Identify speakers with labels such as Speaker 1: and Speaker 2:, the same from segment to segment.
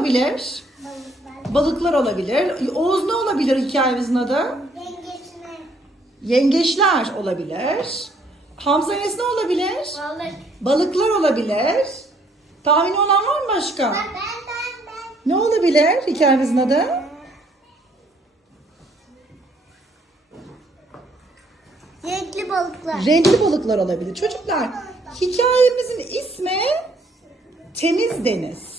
Speaker 1: olabilir?
Speaker 2: Balıklar.
Speaker 1: Balıklar olabilir. Oğuz ne olabilir hikayemizin adı?
Speaker 2: Yengeçler.
Speaker 1: Yengeçler olabilir. Hamza Enes ne olabilir?
Speaker 2: Balık.
Speaker 1: Balıklar olabilir. Tahmini olan var mı başka?
Speaker 2: Ben ben ben.
Speaker 1: Ne olabilir hikayemizin adı?
Speaker 2: Renkli balıklar.
Speaker 1: Renkli balıklar olabilir. Çocuklar hikayemizin ismi Temiz Deniz.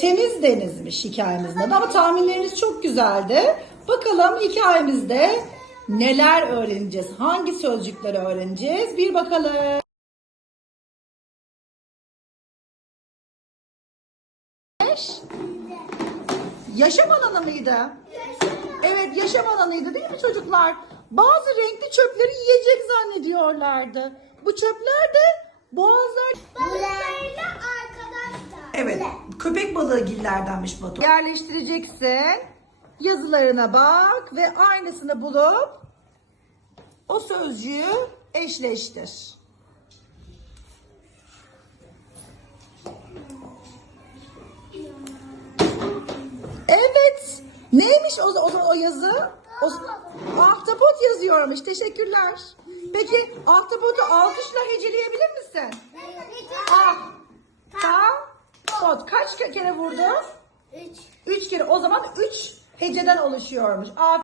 Speaker 1: Temiz Deniz'miş hikayemizin adı ama tahminleriniz çok güzeldi. Bakalım hikayemizde neler öğreneceğiz? Hangi sözcükleri öğreneceğiz? Bir bakalım. Yaşam alanı mıydı? Evet yaşam alanıydı değil mi çocuklar? Bazı renkli çöpleri yiyecek zannediyorlardı. Bu çöpler de boğazlar...
Speaker 2: Arkadaşlar.
Speaker 1: Evet köpek balığı gillerdenmiş Batu. Yerleştireceksin. Yazılarına bak ve aynısını bulup o sözcüğü eşleştir. Evet. Neymiş o, o, o yazı? O, ahtapot yazıyormuş. Teşekkürler. Peki ahtapotu alkışla heceleyebilir misin? Pot. Kaç ke- kere vurdu?
Speaker 2: Üç.
Speaker 1: Üç kere. O zaman üç heceden oluşuyormuş. Aferin.